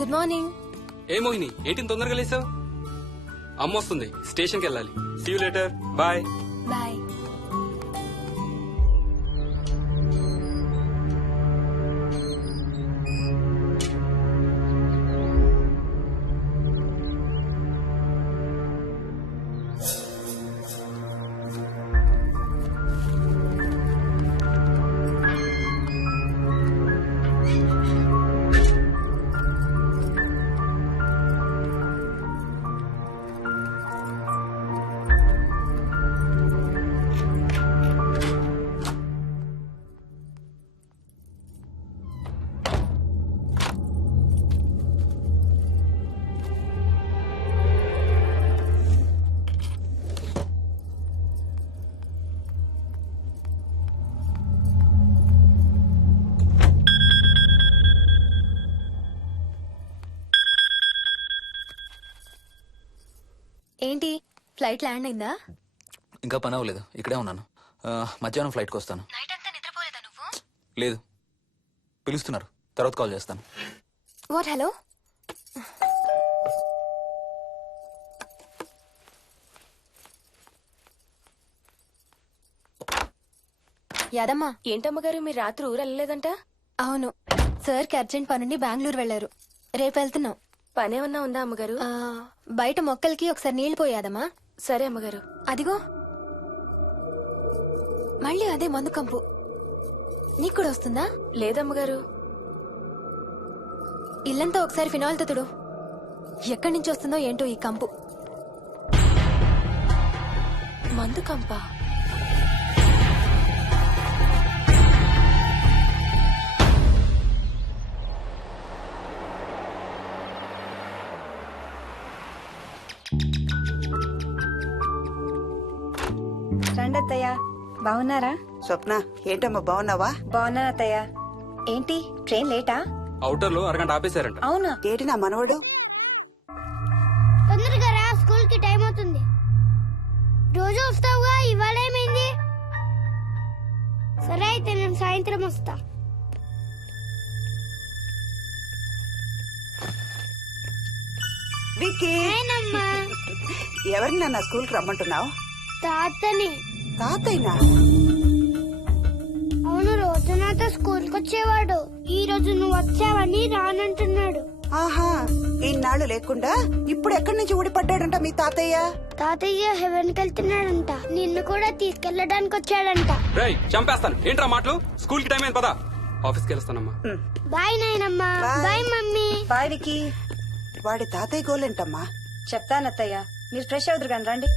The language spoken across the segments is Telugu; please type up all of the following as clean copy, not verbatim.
Good morning. ఏ మోహిని ఏంటి తొందరగా లేసావు? అమ్మ వస్తుంది, స్టేషన్కి వెళ్ళాలి. See you later, bye. Bye. ఏంటి ఫ్లైట్ ల్యాండ్ అయిందా? ఇంకా పని అవ్వలేదు, ఇక్కడే ఉన్నాను. మధ్యాహ్నం ఫ్లైట్కి వస్తాను. నైట్ అంతా నిద్రపోలేదా నువ్వు? లేదు, పిలుస్తున్నారు, తర్వాత కాల్ చేస్తాను. వాట్? హలో. యాదమ్మా. ఏంటమ్మగారు మీరు రాత్రి ఊరు వెళ్ళలేదంట? అవును, సార్కి అర్జెంట్ పనుండి బెంగళూరు వెళ్లారు. రేపు వెళ్తున్నాం. పనేమన్నా ఉందా అమ్మగారు? బయట మొక్కలకి ఒకసారి నీళ్లు పోయాదమ్మా. సరే అమ్మగారు. అదిగో మళ్ళీ అదే మందు కంపు. నీకు కూడా వస్తుందా? లేదమ్మగారు. ఇల్లంతా ఒకసారి ఫినాయిల్తో తుడు. ఎక్కడి నుంచి వస్తుందో ఏంటో ఈ కంపు. మందు కంపా? రండి అత్తయ్య, బాగున్నారా? స్వప్న, ఏంటమ్మా బాగున్నావా? బాగున్నాను అత్తయ్య. ఏంటి ట్రైన్ లేటా? అవుటర్ లో అరగంట ఆపేశారంట. అవునా? ఏంటి నా మనవడు? తొందరగా రా, స్కూల్ కి టైం అవుతుంది. రోజు వస్తావుగా, ఇవాళ ఏమైంది? సరే అయితే నేను సాయంత్రం వస్తా. విక్కీ, నేనమ్మా. ఎవరిని నా స్కూల్ కి రమ్మంటున్నావు? తాతని. తాతయ్యనా? అవును, రోజు నాతో స్కూల్ కి వచ్చేవాడు. ఈ రోజు నువ్వు వచ్చావని రానంటున్నాడు. ఆహా, ఇన్నాళ్ళు లేకుండా ఇప్పుడు ఎక్కడి నుంచి ఊడిపడ్డాడంట మీ తాతయ్య? తాతయ్య హెవెన్ కి వెళ్తున్నాడంట. నిన్ను కూడా తీసుకెళ్లడానికి వచ్చాడంట. రేయ్ చంపేస్తాను, ఏంట్రా మాటలు? స్కూల్ కి టైం అయింది, పదా. ఆఫీస్కి వెళ్ళొస్తానమ్మా. బాయ్ నాయనమ్మా. Bye. Bye mummy. Bye Vicky. వాడి తాతయ్య గోలేంటమ్మా? చెప్తాను అత్తయ్య, మీరు ఫ్రెష్ అవుతురు కానీ రండి.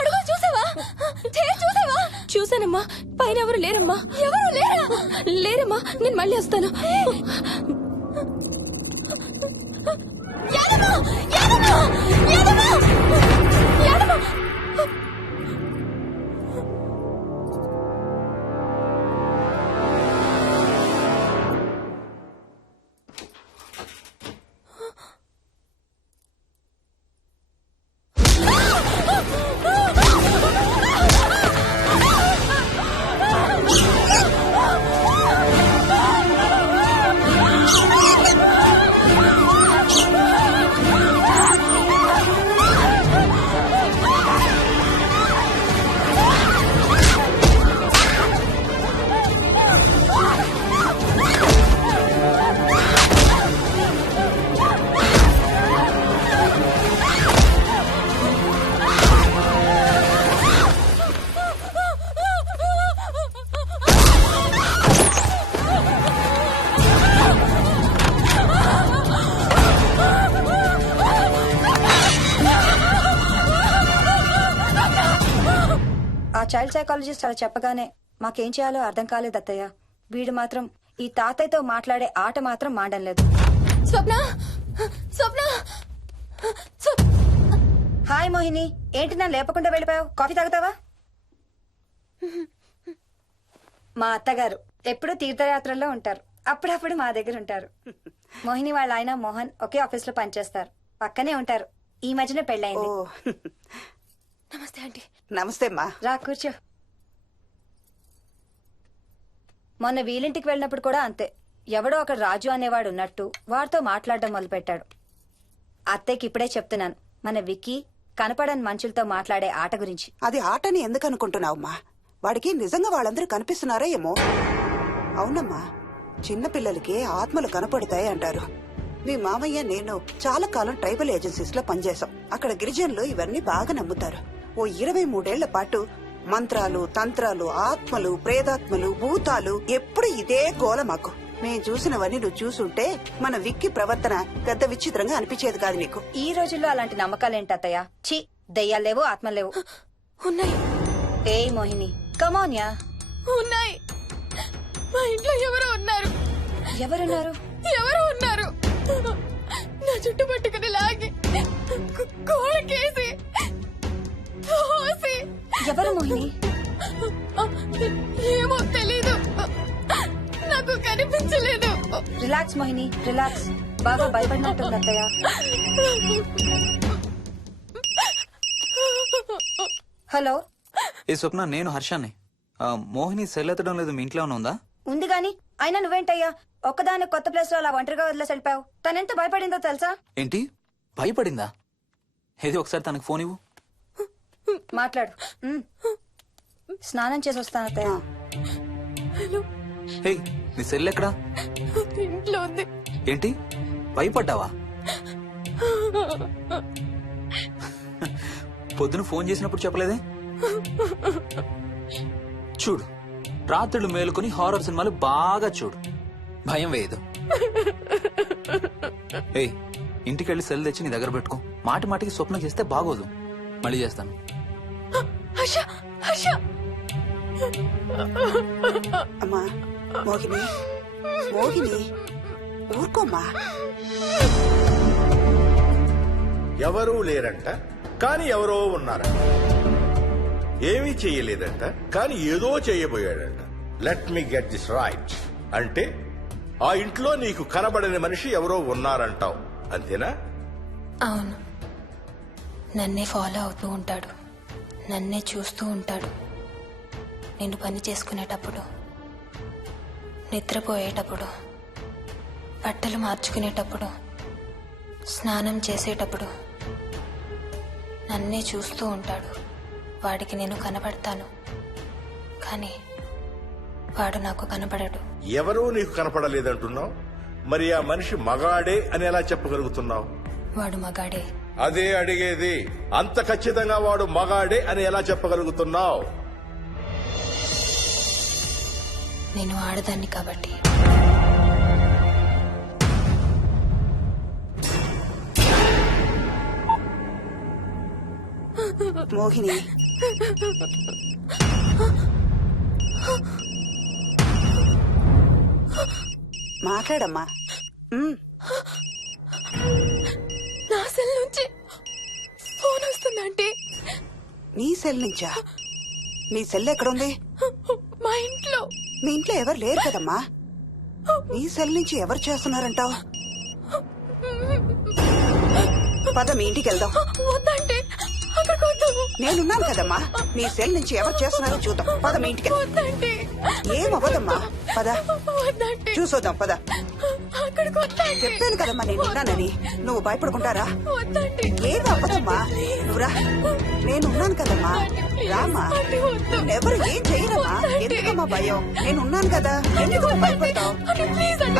అడుగు చూసావా చూసావా? చూసానమ్మా. పైన ఎవరు లేరమ్మా. ఎవరు లేరమ్మా. నేను మళ్ళీ వస్తాను. యాదమ్మ! యాదమ్మ! యాదమ్మ! యాదమ్మ! ఆ చైల్డ్ సైకాలజిస్ట్ అలా చెప్పగానే మాకేం చేయాలో అర్థం కాలేదు అత్తయ్య. వీడు మాత్రం ఈ తాతయ్యతో మాట్లాడే ఆట మాత్రం మాడం లేదు. స్వప్న! స్వప్న! హాయ్ మోహిని, ఏంటి నన్ను లేపకుండా వెళ్ళిపోయావు? కాఫీ తాగుతావా? మా అత్తగారు ఎప్పుడు తీర్థయాత్రల్లో ఉంటారు, అప్పుడప్పుడు మా దగ్గర ఉంటారు. మోహిని వాళ్ళ ఆయన మోహన్ ఒకే ఆఫీస్ లో పనిచేస్తారు, పక్కనే ఉంటారు. ఈ మధ్యన ఓ పెళ్ళైంది. నమస్తే ఆంటీ. నమస్తే అమ్మా. రా కూర్చో. మొన్న వీలింటికి వెళ్ళినప్పుడు కూడా అంతే. ఎవడో ఒక రాజు అనేవాడు ఉన్నట్టు వాడితో మాట్లాడడం మొదలుపెట్టాడు. అత్తయ్యకి ఇప్పుడే చెప్తున్నాను, మన విక్కీ కనపడని మనుషులతో మాట్లాడే ఆట గురించి. అది ఆటని ఎందుకు అనుకుంటున్నావమ్మా? వాడికి నిజంగా వాళ్ళందరూ కనిపిస్తున్నారా ఏమో. అవునమ్మా, చిన్నపిల్లలకి ఆత్మలు కనపడతాయి అంటారు. మీ మామయ్య నేను చాలా కాలం ట్రైబల్ ఏజెన్సీస్ లో పనిచేశాం. అక్కడ గిరిజనులు ఇవన్నీ బాగా నమ్ముతారు. ఓ 23 ఏళ్ల పాటు మంత్రాలు, తంత్రాలు, ఆత్మలు, ప్రేతాత్మలు, భూతాలు, ఎప్పుడు ఇదే గోల మాకు. మేం చూసినవన్నీ నువ్వు చూసుంటే మన విక్కి ప్రవర్తన పెద్ద విచిత్రంగా అనిపించేది కాదు నీకు. ఈ రోజుల్లో అలాంటి నమ్మకాలేంటి అత్తయ్య? ఛీ, దెయ్యాలేవు, ఆత్మలేవు. ఉన్నాయి. ఏయ్ మోహిని, కమోన్యా. ఉన్నాయి. మా ఇంట్లో ఎవరో ఉన్నారు. ఎవరున్నారు? ఎవరో ఉన్నారు. నా చుట్టు పట్టుకుని లాగి కోళ్ళకేసి తోసి. ఎవరు మోహిని? ఏమో తెలీదు, నాకు కనిపించలేదు. Relax Mohini, relax. బాగా భయపడినట్టుంది అత్తయ్య. హలో. ఏ స్వప్న, నేను హర్షాన్ని. మోహిని సెల్ ఎత్తడం లేదు, మీ ఇంట్లో ఉందా? ఉంది గాని అయినా నువ్వేంటయ్యా ఒక్కదాని కొత్త ప్లేస్ లో అలా ఒంటరిగా వదిలేసి వెళ్ళిపోయావు? తనెంత భయపడిందో తెలుసా? ఏంటి, భయపడిందా? ఏది ఒకసారి తనకు ఫోన్ ఇవ్వు. మాట్లాడు. స్నానం చేసి వస్తాను అత్తయ్య. హే, నీ సెల్ ఎక్కడా? ఇంట్లో ఉంది. ఏంటి, భయపడ్డావా? పొద్దున ఫోన్ చేసినప్పుడు చెప్పలేదే? చూడు, రాత్రులు మేలుకొని హారర్ సినిమాలు బాగా చూడు, భయం వేయదు. ఏయ్, ఇంటికెళ్ళి సెల్ తెచ్చి నీ దగ్గర పెట్టుకో. మాటి మాటికి స్వప్నం చేస్తే బాగోదు. మళ్ళీ చేస్తాను. హర్ష, హర్ష. అమ్మా మోహిని, మోహిని ఊరుకోమ్మా. ఎవరూ లేరంట, కానీ ఎవరో ఉన్నారంట. ఏమీ చెయ్యలేదంట, కానీ ఏదో చెయ్యబోయాడంట. Let me get this right. అంటే ఆ ఇంట్లో నీకు కనబడని మనిషి ఎవరో ఉన్నారంటావు, అంతేనా? అవును, నన్నే ఫాలో అవుతూ ఉంటాడు, నన్నే చూస్తూ ఉంటాడు. నేను పని చేసుకునేటప్పుడు, నిద్రపోయేటప్పుడు, బట్టలు మార్చుకునేటప్పుడు, స్నానం చేసేటప్పుడు నన్నే చూస్తూ ఉంటాడు. వాడికి నేను కనపడతాను, కానీ వాడు నాకు కనపడడు. ఎవరూ నీకు కనపడలేదంటున్నావు, మరి ఆ మనిషి మగాడే అని ఎలా చెప్పగలుగుతున్నావు? వాడు మగాడే. అదే అడిగేది, అంత ఖచ్చితంగా వాడు మగాడే అని ఎలా చెప్పగలుగుతున్నావు? నేను ఆడదాన్ని కాబట్టి. మోహిని మాట్లాడమ్మా. నా సెల్ నుంచి ఫోన్ వస్తుందంటే నీ సెల్ నుంచా? నీ సెల్ ఎక్కడుంది? మా ఇంట్లో. మీ ఇంట్లో ఎవరు లేరు కదమ్మా. నీ సెల్ నుంచి ఎవరు చేస్తున్నారంటావు? పద మీ ఇంటికి వెళ్దాం. వద్దంటే అక్కడికి వద్దు. నేనున్నాను కదమ్మా. నీ సెల్ నుంచి ఎవరు చేస్తున్నారో చూద్దాం. పద మీ ఇంటికి. వద్దంటే ఏమవ్వదమ్మా, పద వద్దంటే చూసొద్దాం. పద. అక్కడికి వద్దంటే. చెప్పాను కదమ్మా నేనున్నానని. నువ్వు భయపడుకుంటారా? వద్దంటే. ఏం అవ్వదమ్మా, నువ్వురా. నేనున్నాను కదమ్మా, రామా. ఎవరు ఏం చేయరమ్మా. ఎందుకమ్మా భయం? నేనున్నాను కదా, ఎందుకు భయపడతావు?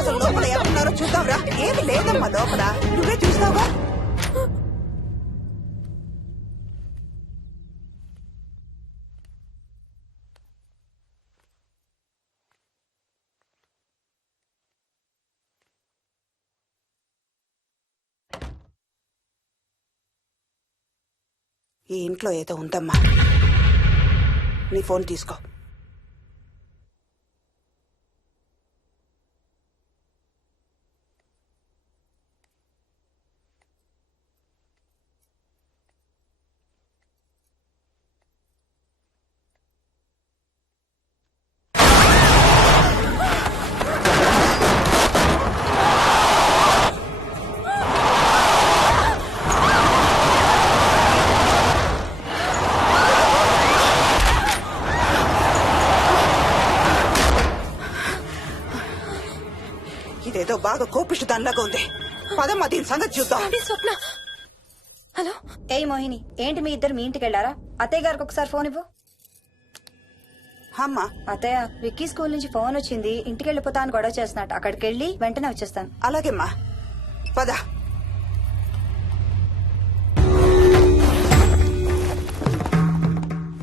అసలు లోపల ఎవరున్నారో చూద్దాంరా. ఏమి లేదమ్మా లోపల, నువ్వే చూస్తావా? ఈ ఇంట్లో ఏదో ఉందమ్మా. నీ ఫోన్ తీసుకో. ఇదేదో బాగా కోపిష్టి దానిలాగా ఉంది. పదమ్మా దీని సంగతి చూద్దాం. స్వప్న. హలో. ఏయ్ మోహిని, ఏంటి మీ ఇద్దరు మీ ఇంటికి వెళ్ళారా? అత్తయ్య గారికి ఒకసారి ఫోన్ ఇవ్వు. అమ్మా. అత్తయ్య, విక్కీ స్కూల్ నుంచి ఫోన్ వచ్చింది, ఇంటికి వెళ్ళిపోతా అని గొడవ చేస్తున్నట్టు. అక్కడికి వెళ్ళి వెంటనే వచ్చేస్తాను. అలాగేమ్మా, పద.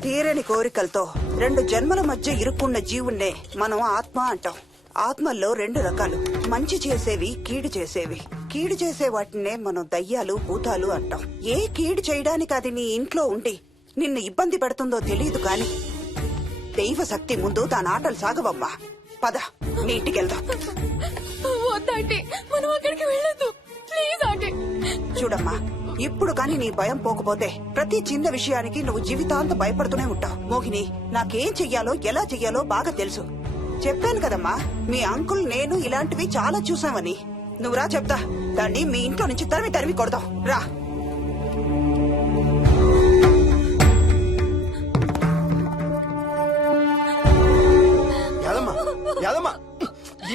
తీరని కోరికలతో 2 జన్మల మధ్య ఇరుక్కున్న జీవుణ్ణే మనం ఆత్మ అంటాం. ఆత్మల్లో 2 రకాలు, మంచి చేసేవి, కీడు చేసేవి. కీడు చేసే వాటినే మనం దయ్యాలు, భూతాలు అంటాం. ఏ కీడు చేయడానికి అది నీ ఇంట్లో ఉండి నిన్ను ఇబ్బంది పెడుతుందో తెలియదు కాని దైవ శక్తి ముందు దాని ఆటలు సాగవమ్మా. పద నీ ఇంటికి వెళ్దాం. వద్దంటే మనం అక్కడికి వెళ్ళొద్దు ప్లీజ్ అంటే. చూడమ్మా, ఇప్పుడు కాని నీ భయం పోకపోతే ప్రతి చిన్న విషయానికి నువ్వు జీవితాంతం భయపడుతూనే ఉంటావు. మోహిని, నాకేం చెయ్యాలో ఎలా చెయ్యాలో బాగా తెలుసు. చెప్పాను కదమ్మా, మీ అంకుల్ నేను ఇలాంటివి చాలా చూసామని. నువ్వు రా చెప్తా. దాన్ని మీ ఇంట్లో నుంచి తరిమి కొడదాం. రా.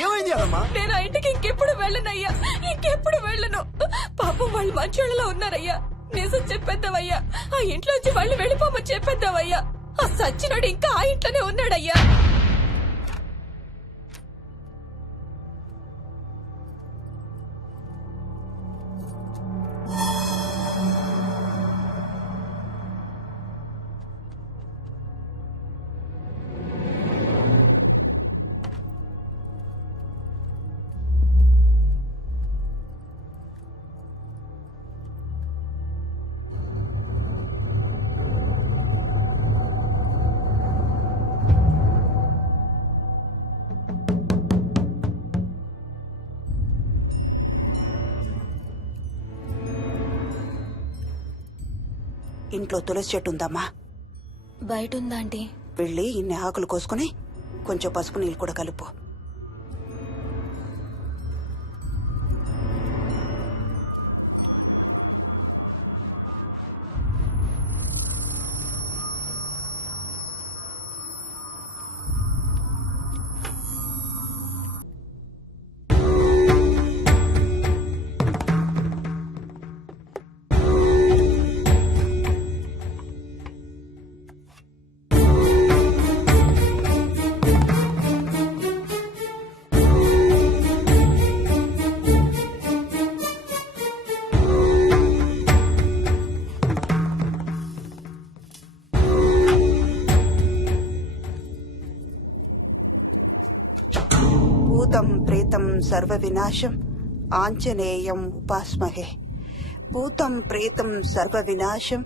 ఏమైంది యాదమ్మా? నేను ఆ ఇంటికి ఇంకెప్పుడు వెళ్ళనయ్యా, ఇంకెప్పుడు వెళ్ళను. పాపం వాళ్ళు మంచోళ్ళలో ఉన్నారయ్యా. నిజం చెప్పేద్దామయ్యా, ఆ ఇంట్లోంచి వాళ్ళు వెళ్ళిపోమని చెప్పేద్దామయ్యా. ఆ సచ్చినోడు ఇంకా ఆ ఇంట్లోనే ఉన్నాడయ్యా. ఇంట్లో తులసి చెట్టు ఉందమ్మా. బయట ఉందా ఆంటీ? వెళ్ళి ఇన్ని ఆకులు కోసుకుని కొంచెం పసుపు నీళ్ళు కూడా కలుపు. భూతం ప్రేతం సర్వ వినాశం ఆంజనేయం ఉపాస్మహే. భూతం ప్రేతం సర్వ వినాశం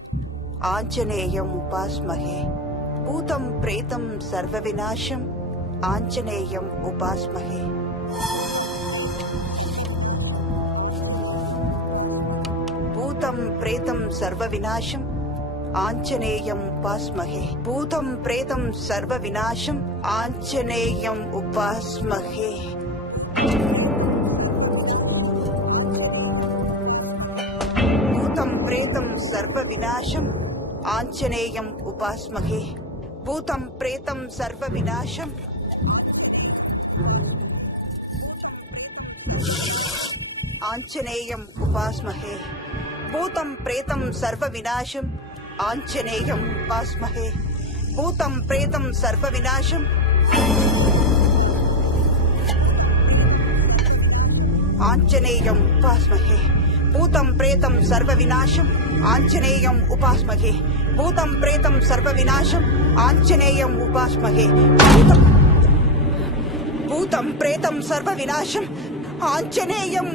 ఆంజనేయం ఉపాస్మహే భూతం ప్రేతం సర్వ వినాశం ఆంజనేయం ఉపాస్మహే భూతం ప్రేతం సర్వ వినాశం ఆంజనేయం ఉపాస్మహే భూతం ప్రేతం సర్వ వినాశం ఆంజనేయం ఉపాస్మహే భూతం ప్రేతం సర్వ వినాశం ఆంజనేయం ఉపాస్మహే భూతం ప్రేతం సర్వ వినాశం ఆంజనేయం ఉపాస్మహే భూతం ప్రేతం సర్వ వినాశం ఆంజనేయం ఉపాస్మహే భూతం ప్రేతం సర్వ వినాశం ఆంజనేయం ఉపాస్మహే భూతం ప్రేతం సర్వ వినాశం ఆంజనేయం ఉపాస్మహే భూతం ప్రేతం సర్వ వినాశం ఆంజనేయం ఉపాస్మహే భూతం ప్రేతం సర్వ వినాశం ఆంజనేయం